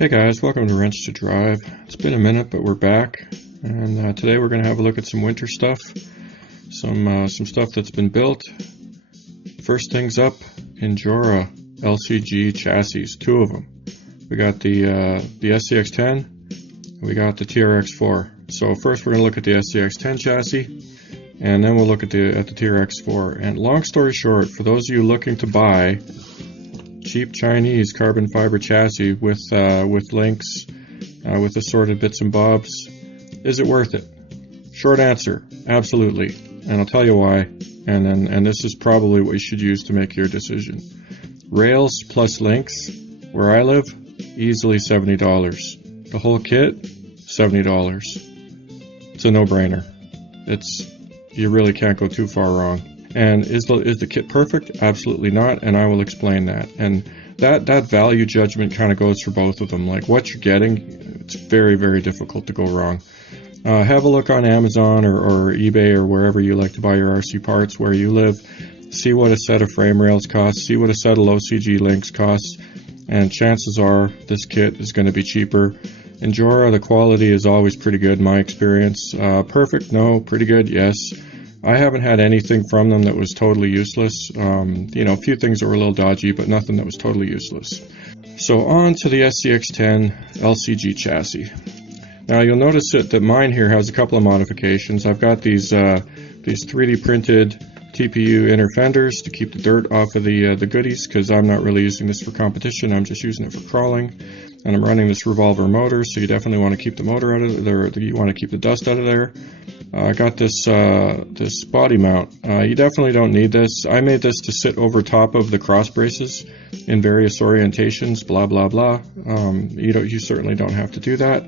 Hey guys, welcome to Wrench to Drive. It's been a minute, but we're back, and today we're going to have a look at some winter stuff, some stuff that's been built. First things up, Injora LCG chassis, two of them. We got the SCX10, and we got the TRX4. So first we're going to look at the SCX10 chassis, and then we'll look at the TRX4. And long story short, for those of you looking to buy cheap Chinese carbon fiber chassis with links, with assorted bits and bobs, is it worth it? Short answer, absolutely, and I'll tell you why. And this is probably what you should use to make your decision. Rails plus links, where I live, easily $70. The whole kit, $70. It's a no-brainer. You really can't go too far wrong. And is the kit perfect? Absolutely not, and I will explain that. And that value judgment kind of goes for both of them. Like what you're getting, it's very, very difficult to go wrong. Have a look on Amazon or eBay or wherever you like to buy your RC parts where you live. See what a set of frame rails costs, see what a set of LCG links costs, and chances are this kit is going to be cheaper. Injora, the quality is always pretty good in my experience. Perfect? No. Pretty good? Yes. I haven't had anything from them that was totally useless. A few things that were a little dodgy, but nothing that was totally useless. So on to the SCX10 LCG chassis. Now you'll notice that mine here has a couple of modifications. I've got these 3D printed TPU inner fenders to keep the dirt off of the goodies, because I'm not really using this for competition. I'm just using it for crawling, and I'm running this revolver motor, so you definitely want to keep the motor out of there. You want to keep the dust out of there. I got this body mount. You definitely don't need this. I made this to sit over top of the cross braces in various orientations. Blah blah blah. You certainly don't have to do that.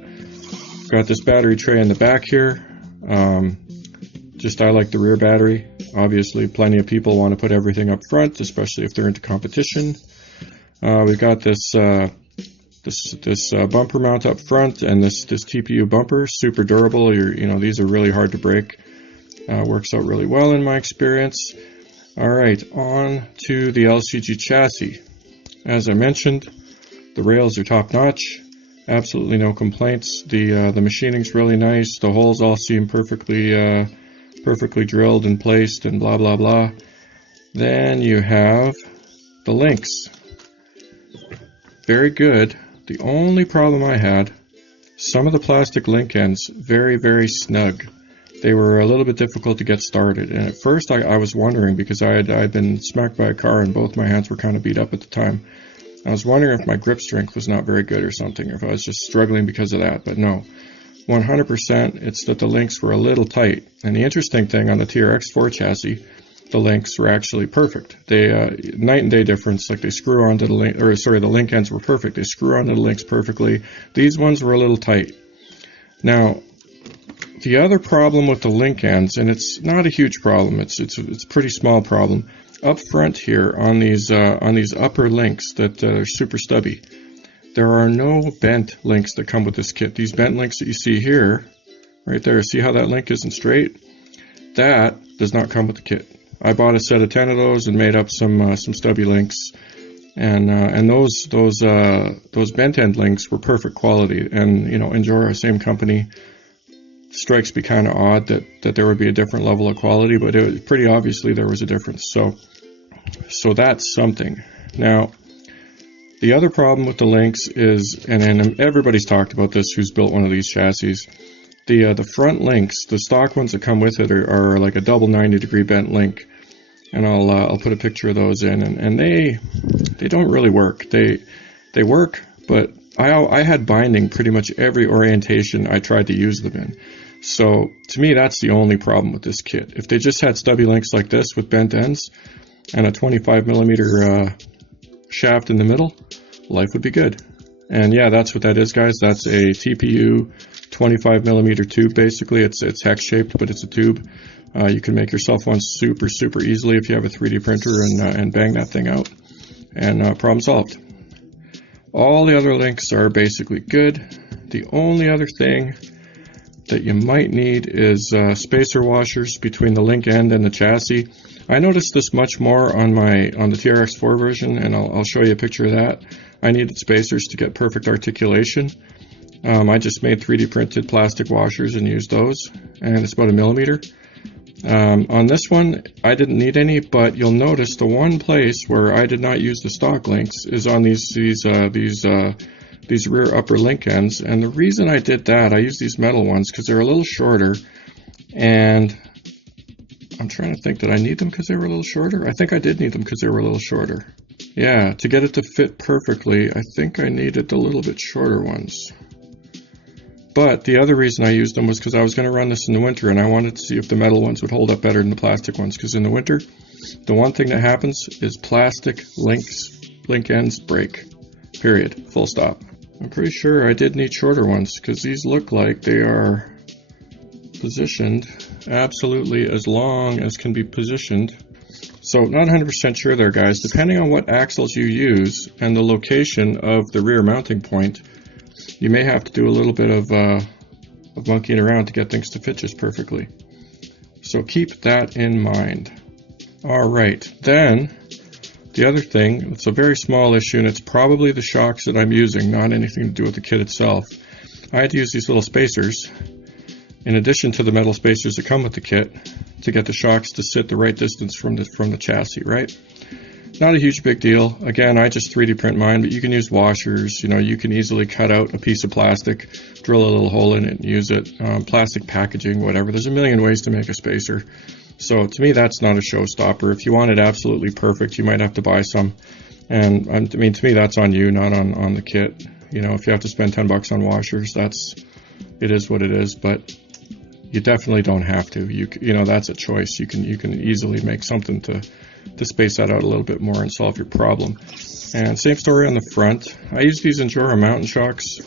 Got this battery tray in the back here. I like the rear battery. Obviously, plenty of people want to put everything up front, especially if they're into competition. We've got this bumper mount up front, and this TPU bumper, super durable. These are really hard to break. Works out really well in my experience. All right, on to the LCG chassis. As I mentioned, the rails are top notch. Absolutely no complaints. The machining's really nice. The holes all seem perfectly drilled and placed, and blah blah blah. Then you have the links. Very good. The only problem I had, some of the plastic link ends, very, very snug. They were a little bit difficult to get started. And at first I was wondering, because I had been smacked by a car and both my hands were kind of beat up at the time. I was wondering if my grip strength was not very good or something, or if I was just struggling because of that, but no. 100% it's that the links were a little tight. And the interesting thing on the TRX4 chassis, the links were actually perfect. They night and day difference. Like they screw onto the link, the link ends were perfect. They screw onto the links perfectly. These ones were a little tight. Now, the other problem with the link ends, and it's not a huge problem. It's a pretty small problem. Up front here on these upper links that are super stubby, there are no bent links that come with this kit. These bent links that you see here, right there. See how that link isn't straight? That does not come with the kit. I bought a set of 10 of those and made up some stubby links, and those bent end links were perfect quality. And Injora, same company. Strikes me kind of odd that there would be a different level of quality, but it was pretty obviously there was a difference. So that's something. Now, the other problem with the links is, and everybody's talked about this who's built one of these chassis. The front links, the stock ones that come with it, are like a double 90-degree bent link. And I'll put a picture of those in, and they don't really work. They work, but I had binding pretty much every orientation I tried to use them in. So to me, that's the only problem with this kit. If they just had stubby links like this with bent ends and a 25mm shaft in the middle, life would be good. And yeah, that's what that is, guys. That's a TPU 25mm tube. Basically, it's hex shaped, but it's a tube. You can make yourself one super, super easily if you have a 3D printer and bang that thing out, and problem solved. All the other links are basically good. The only other thing that you might need is spacer washers between the link end and the chassis. I noticed this much more on the TRX4 version, and I'll show you a picture of that. I needed spacers to get perfect articulation. I just made 3D printed plastic washers and used those, and it's about 1 millimeter. On this one, I didn't need any, but you'll notice the one place where I did not use the stock links is on these rear upper link ends. And the reason I did that, I used these metal ones because they're a little shorter, and I'm trying to think, did I need them because they were a little shorter? I think I did need them because they were a little shorter. Yeah, to get it to fit perfectly, I think I needed the little bit shorter ones. But the other reason I used them was because I was going to run this in the winter, and I wanted to see if the metal ones would hold up better than the plastic ones, because in the winter, the one thing that happens is plastic link ends break. Period. Full stop. I'm pretty sure I did need shorter ones, because these look like they are positioned absolutely as long as can be positioned. So not 100% sure there, guys. Depending on what axles you use and the location of the rear mounting point, you may have to do a little bit of monkeying around to get things to fit just perfectly. So keep that in mind. Alright, then the other thing, it's a very small issue, and it's probably the shocks that I'm using, not anything to do with the kit itself. I had to use these little spacers, in addition to the metal spacers that come with the kit, to get the shocks to sit the right distance from the chassis, right? Not a huge big deal. Again, I just 3D print mine, but you can use washers. You know, you can easily cut out a piece of plastic, drill a little hole in it and use it. Plastic packaging, whatever. There's a million ways to make a spacer. So to me, that's not a showstopper. If you want it absolutely perfect, you might have to buy some. And I mean, to me, that's on you, not on the kit. You know, if you have to spend $10 on washers, it is what it is. But you definitely don't have to. You know, that's a choice. You can easily make something to space that out a little bit more and solve your problem. And same story on the front. I use these Injora mountain shocks.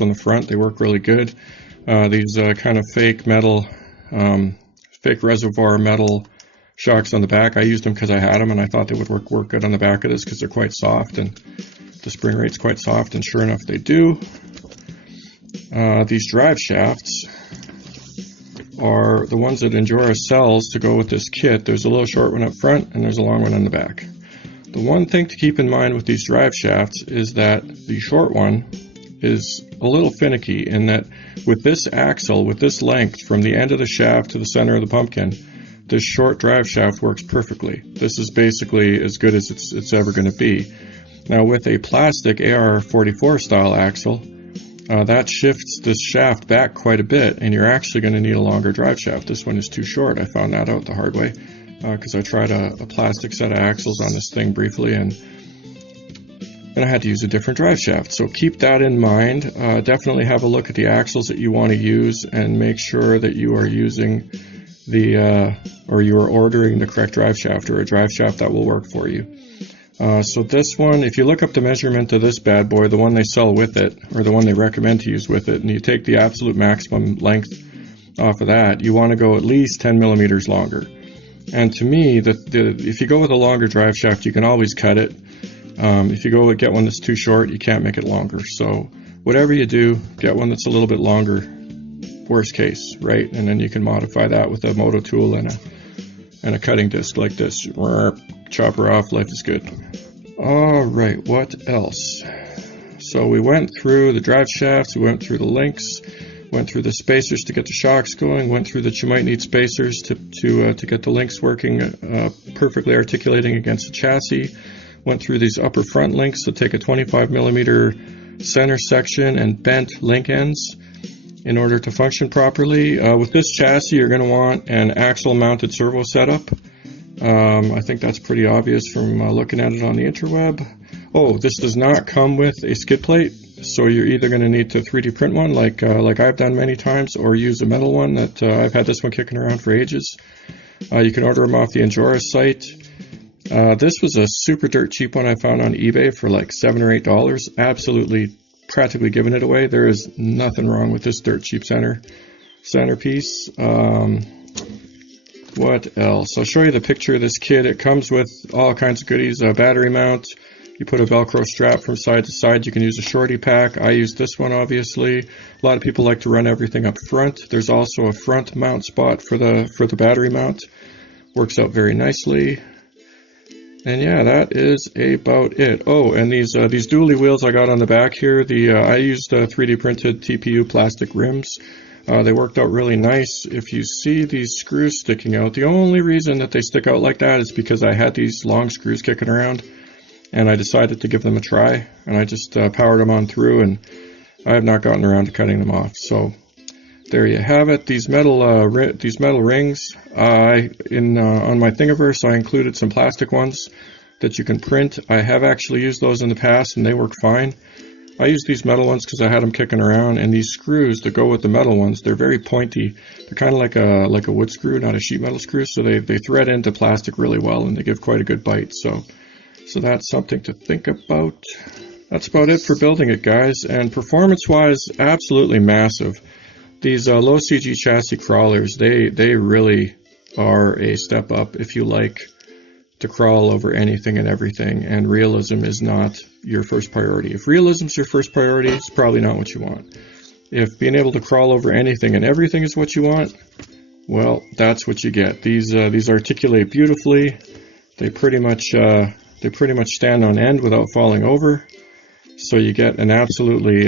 On the front. They work really good. These kind of fake metal, fake reservoir metal shocks on the back. I used them because I had them, and I thought they would work good on the back of this because they're quite soft and the spring rate's quite soft, and sure enough they do. These drive shafts are the ones that Injora sells to go with this kit. There's a little short one up front and there's a long one on the back. The one thing to keep in mind with these drive shafts is that the short one is a little finicky in that with this axle, with this length from the end of the shaft to the center of the pumpkin, this short drive shaft works perfectly. This is basically as good as it's ever going to be. Now with a plastic AR44 style axle, that shifts this shaft back quite a bit, and you're actually going to need a longer drive shaft. This one is too short. I found that out the hard way because I tried a plastic set of axles on this thing briefly, and I had to use a different drive shaft. So keep that in mind. Definitely have a look at the axles that you want to use and make sure that you are using or you are ordering the correct drive shaft, or a drive shaft that will work for you. So this one, if you look up the measurement of this bad boy, the one they sell with it, or the one they recommend to use with it, and you take the absolute maximum length off of that, you want to go at least 10 millimeters longer. And to me, if you go with a longer drive shaft, you can always cut it. If you get one that's too short, you can't make it longer. So whatever you do, get one that's a little bit longer, worst case, right? And then you can modify that with a moto tool and a cutting disc like this. Chop her off, life is good. Alright, what else? So we went through the drive shafts, we went through the links, went through the spacers to get the shocks going, went through that you might need spacers to get the links working, perfectly articulating against the chassis, went through these upper front links to take a 25 millimeter center section and bent link ends in order to function properly. With this chassis, you're going to want an axle mounted servo setup. I think that's pretty obvious from looking at it on the interweb. Oh, this does not come with a skid plate, so you're either going to need to 3D print one like I've done many times, or use a metal one that I've had this one kicking around for ages. You can order them off the Injora site. This was a super dirt cheap one I found on eBay for like $7 or $8. Absolutely, practically giving it away. There is nothing wrong with this dirt cheap centerpiece. What else? I'll show you the picture of this kit. It comes with all kinds of goodies. A battery mount. You put a Velcro strap from side to side. You can use a shorty pack. I use this one, obviously. A lot of people like to run everything up front. There's also a front mount spot for the battery mount. Works out very nicely. And yeah, that is about it. Oh, and these dually wheels I got on the back here, I used 3D printed TPU plastic rims. They worked out really nice. If you see these screws sticking out, the only reason that they stick out like that is because I had these long screws kicking around, and I decided to give them a try, and I just powered them on through, and I have not gotten around to cutting them off. So there you have it. These metal rings. On my Thingiverse, I included some plastic ones that you can print. I have actually used those in the past, and they work fine. I use these metal ones because I had them kicking around, and these screws that go with the metal ones, they're very pointy. They're kind of like a wood screw, not a sheet metal screw, so they thread into plastic really well, and they give quite a good bite. So that's something to think about. That's about it for building it, guys. And performance-wise, absolutely massive. These low CG chassis crawlers, they really are a step up if you like to crawl over anything and everything, and realism is not your first priority. If realism's your first priority, it's probably not what you want. If being able to crawl over anything and everything is what you want, well, that's what you get. These articulate beautifully. They pretty much stand on end without falling over. So you get an absolutely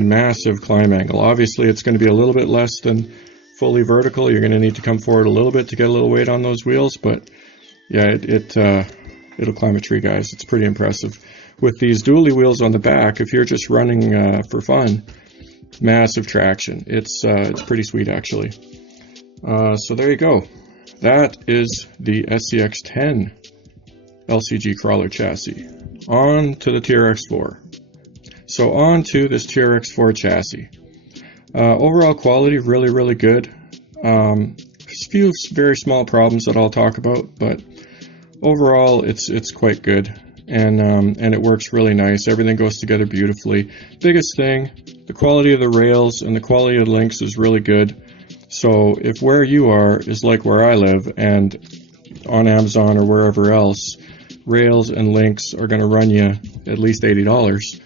massive climb angle. Obviously, it's going to be a little bit less than fully vertical. You're going to need to come forward a little bit to get a little weight on those wheels, but yeah, it'll climb a tree, guys. It's pretty impressive. With these dually wheels on the back, if you're just running for fun, massive traction. It's pretty sweet, actually. So there you go. That is the SCX10 LCG crawler chassis. On to the TRX4. So on to this TRX4 chassis. Overall quality, really, really good. A few very small problems that I'll talk about, but overall it's quite good, and it works really nice. Everything goes together beautifully. Biggest thing, the quality of the rails and the quality of the links is really good. So if where you are is like where I live, and on Amazon or wherever else, rails and links are going to run you at least $80.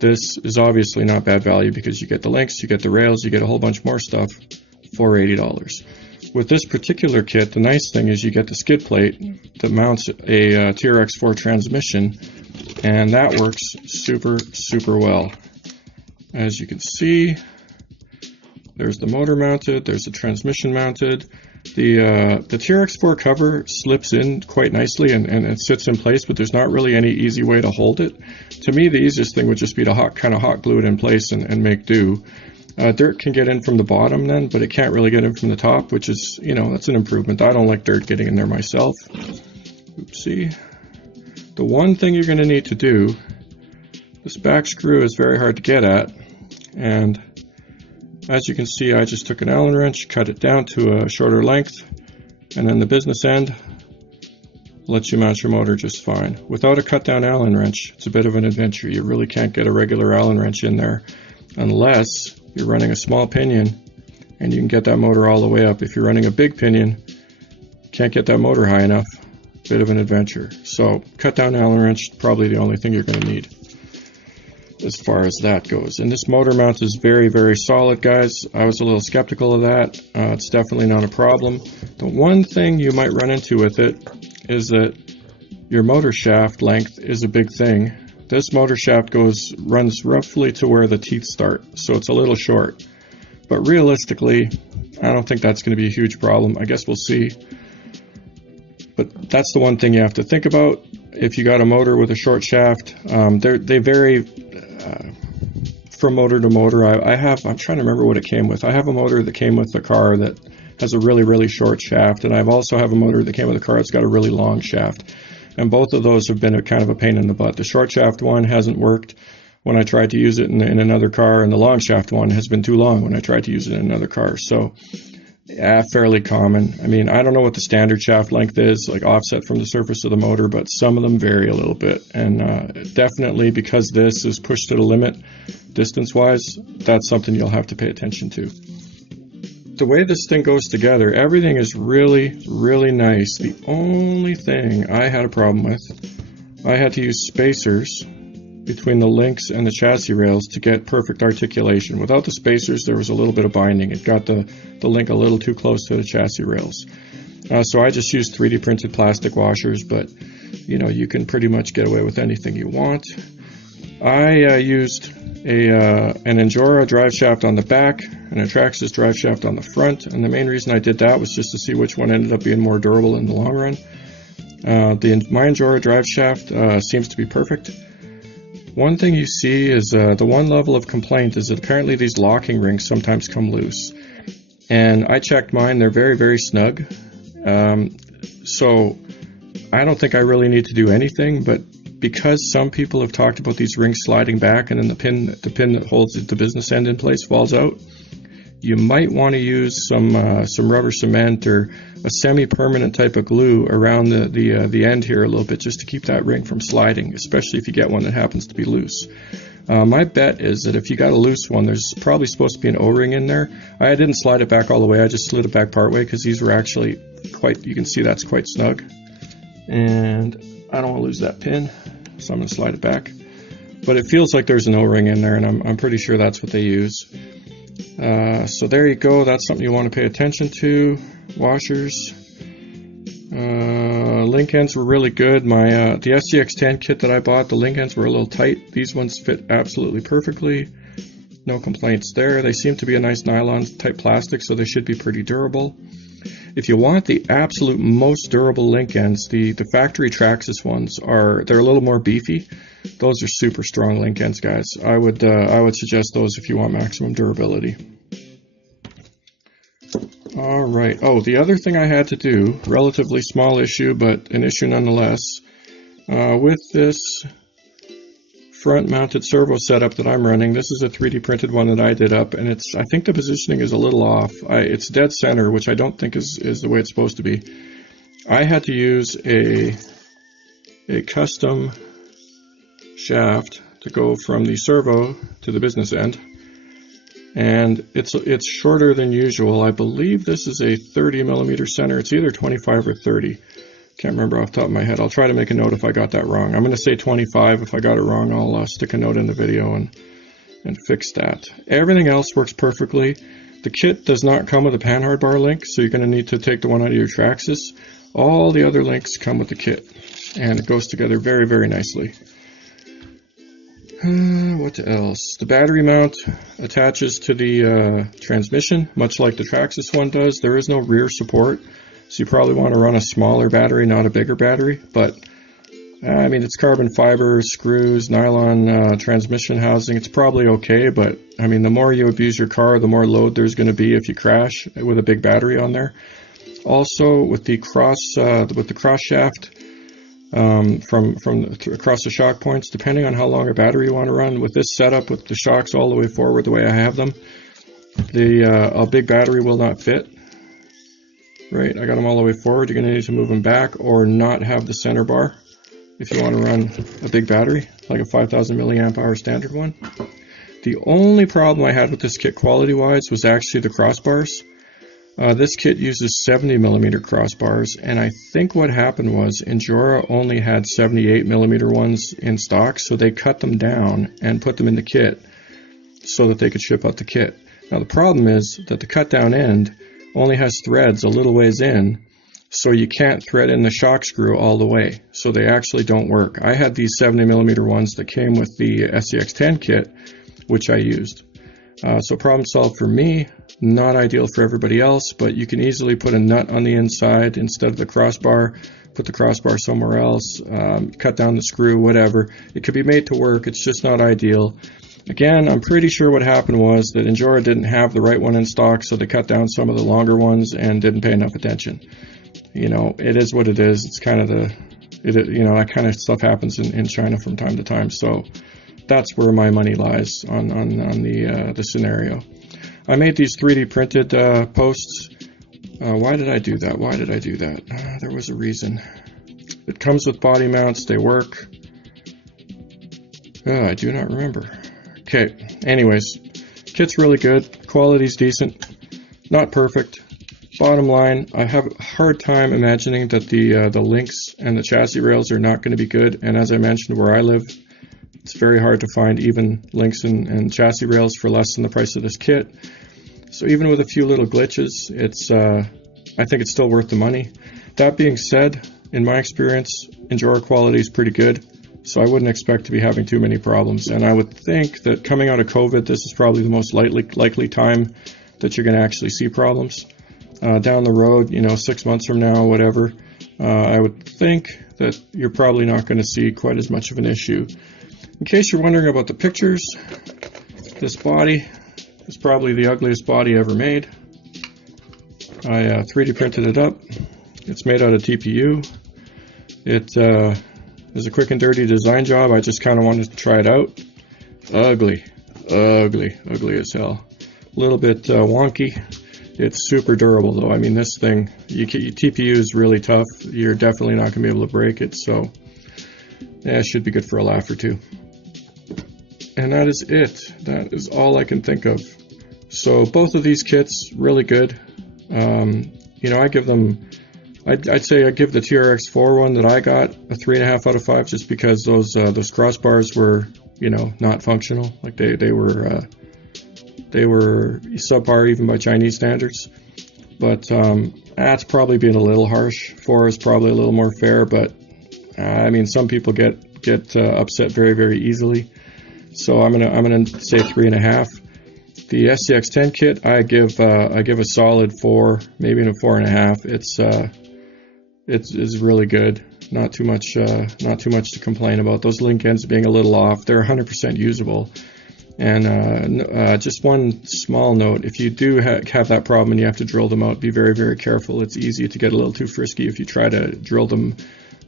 This is obviously not bad value because you get the links, you get the rails, you get a whole bunch more stuff for $80. With this particular kit, the nice thing is you get the skid plate that mounts a TRX4 transmission, and that works super, super well. As you can see, there's the motor mounted, there's the transmission mounted. The TRX4 cover slips in quite nicely and it sits in place, but there's not really any easy way to hold it. To me, the easiest thing would just be to hot glue it in place and make do. Dirt can get in from the bottom then, but it can't really get in from the top, which is, that's an improvement. I don't like dirt getting in there myself. Oopsie. The one thing you're going to need to do, this back screw is very hard to get at, and as you can see, I just took an Allen wrench, cut it down to a shorter length, and then the business end lets you mount your motor just fine. Without a cut down Allen wrench, it's a bit of an adventure. You really can't get a regular Allen wrench in there unless you're running a small pinion and you can get that motor all the way up. If you're running a big pinion, can't get that motor high enough, bit of an adventure. So cut down Allen wrench, probably the only thing you're going to need as far as that goes. And this motor mount is very, very solid, guys. I was a little skeptical of that. It's definitely not a problem. The one thing you might run into with it is that your motor shaft length is a big thing. This motor shaft runs roughly to where the teeth start, so it's a little short. But realistically, I don't think that's going to be a huge problem. I guess we'll see. But that's the one thing you have to think about. If you got a motor with a short shaft, they vary from motor to motor. I'm trying to remember what it came with. I have a motor that came with a car that has a really, really short shaft, and I also have a motor that came with a car that's got a really long shaft. And both of those have been a kind of a pain in the butt. The short shaft one hasn't worked when I tried to use it in another car, and the long shaft one has been too long when I tried to use it in another car. So yeah, fairly common. I mean, I don't know what the standard shaft length is, like offset from the surface of the motor, but some of them vary a little bit. And definitely because this is pushed to the limit distance-wise, that's something you'll have to pay attention to. The way this thing goes together, everything is really, really nice. The only thing I had a problem with, I had to use spacers between the links and the chassis rails to get perfect articulation. Without the spacers, there was a little bit of binding. It got the link a little too close to the chassis rails. So I just used 3D printed plastic washers, but you know, you can pretty much get away with anything you want. I used an Injora drive shaft on the back and a Traxxas drive shaft on the front, and the main reason I did that was just to see which one ended up being more durable in the long run. My Injora drive shaft seems to be perfect. One thing you see is the one level of complaint is that apparently these locking rings sometimes come loose. And I checked mine, they're very, very snug. So I don't think I really need to do anything, but because some people have talked about these rings sliding back and then the pin that holds the business end in place falls out, you might want to use some rubber cement or a semi-permanent type of glue around the end here a little bit, just to keep that ring from sliding, especially if you get one that happens to be loose. My bet is that if you got a loose one, there's probably supposed to be an O-ring in there. I didn't slide it back all the way, I just slid it back part way because these were actually quite, you can see that's quite snug. And I don't want to lose that pin, so I'm going to slide it back. But it feels like there's an O-ring in there, and I'm pretty sure that's what they use. So there you go, that's something you want to pay attention to. Washers. Link ends were really good. The SCX10 kit that I bought, the link ends were a little tight. These ones fit absolutely perfectly. No complaints there. They seem to be a nice nylon type plastic, so they should be pretty durable. If you want the absolute most durable link ends, the factory Traxxas ones they're a little more beefy. Those are super strong link ends, guys. I would suggest those if you want maximum durability. All right. Oh, the other thing I had to do, relatively small issue, but an issue nonetheless, with this front-mounted servo setup that I'm running. This is a 3D printed one that I did up, and I think the positioning is a little off. It's dead center, which I don't think is the way it's supposed to be. I had to use a custom shaft to go from the servo to the business end, and it's shorter than usual. I believe this is a 30mm center. It's either 25 or 30. Can't remember off the top of my head. I'll try to make a note if I got that wrong. I'm going to say 25. If I got it wrong, I'll stick a note in the video and fix that. Everything else works perfectly. The kit does not come with a panhard bar link, so you're going to need to take the one out of your Traxxas. All the other links come with the kit, and it goes together very, very nicely. What else? The battery mount attaches to the transmission, much like the Traxxas one does. There is no rear support. So you probably want to run a smaller battery, not a bigger battery, but I mean, it's carbon fiber, screws, nylon transmission housing. It's probably okay, but I mean, the more you abuse your car, the more load there's going to be if you crash with a big battery on there. Also, with the cross shaft across the shock points, depending on how long a battery you want to run, with this setup with the shocks all the way forward the way I have them, a big battery will not fit. Right, I got them all the way forward. You're going to need to move them back or not have the center bar if you want to run a big battery, like a 5,000 milliamp hour standard one. The only problem I had with this kit quality-wise was actually the crossbars. This kit uses 70mm crossbars, and I think what happened was Injora only had 78mm ones in stock, so they cut them down and put them in the kit so that they could ship out the kit. Now the problem is that the cut down end only has threads a little ways in, so you can't thread in the shock screw all the way, so they actually don't work. I had these 70mm ones that came with the SCX10 kit, which I used. So problem solved for me, not ideal for everybody else, but you can easily put a nut on the inside instead of the crossbar, put the crossbar somewhere else, cut down the screw, whatever. It could be made to work, it's just not ideal. Again, I'm pretty sure what happened was that Injora didn't have the right one in stock, so they cut down some of the longer ones and didn't pay enough attention. You know, it is what it is. It's kind of that kind of stuff happens in China from time to time. So that's where my money lies on the scenario. I made these 3D printed posts. Why did I do that? There was a reason. It comes with body mounts. They work. I do not remember. Okay, anyways, kit's really good, quality's decent, not perfect. Bottom line, I have a hard time imagining that the links and the chassis rails are not going to be good, and as I mentioned, where I live, it's very hard to find even links and chassis rails for less than the price of this kit. So even with a few little glitches, I think it's still worth the money. That being said, in my experience, Injora quality is pretty good, so I wouldn't expect to be having too many problems. And I would think that coming out of COVID, this is probably the most likely time that you're going to actually see problems. Down the road, 6 months from now, whatever, I would think that you're probably not going to see quite as much of an issue. In case you're wondering about the pictures, this body is probably the ugliest body ever made. I 3D printed it up. It's made out of TPU. It is a quick and dirty design job. I just kind of wanted to try it out. Ugly as hell. A little bit wonky. It's super durable though. I mean, this thing, TPU is really tough. You're definitely not going to be able to break it, so yeah, it should be good for a laugh or two. And that is it. That is all I can think of. So both of these kits, really good. I give them, I'd say I give the TRX4 one that I got a 3.5 out of 5, just because those crossbars were, not functional. Like they were subpar even by Chinese standards. But that's probably being a little harsh. 4 is probably a little more fair, but I mean, some people get upset very, very easily. So I'm gonna say 3.5. The SCX10 kit, I give a solid 4, maybe even a 4.5. It's really good. Not too much to complain about. Those link ends being a little off, they're 100% usable. And just one small note: if you do have that problem and you have to drill them out, be very, very careful. It's easy to get a little too frisky if you try to drill them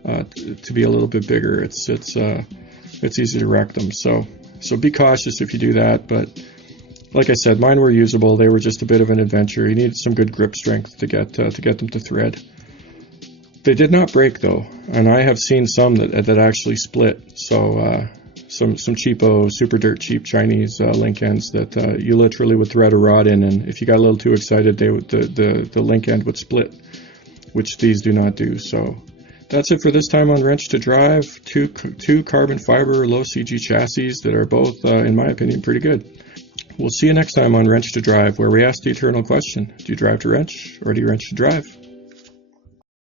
to be a little bit bigger. It's easy to wreck them. So be cautious if you do that. But like I said, mine were usable. They were just a bit of an adventure. You needed some good grip strength to get them to thread. They did not break though, and I have seen some that actually split. So some cheapo, super dirt cheap Chinese link ends that you literally would thread a rod in, and if you got a little too excited, the link end would split, which these do not do. So that's it for this time on Wrench to Drive. Two carbon fiber low CG chassis that are both, in my opinion, pretty good. We'll see you next time on Wrench to Drive, where we ask the eternal question: do you drive to wrench, or do you wrench to drive?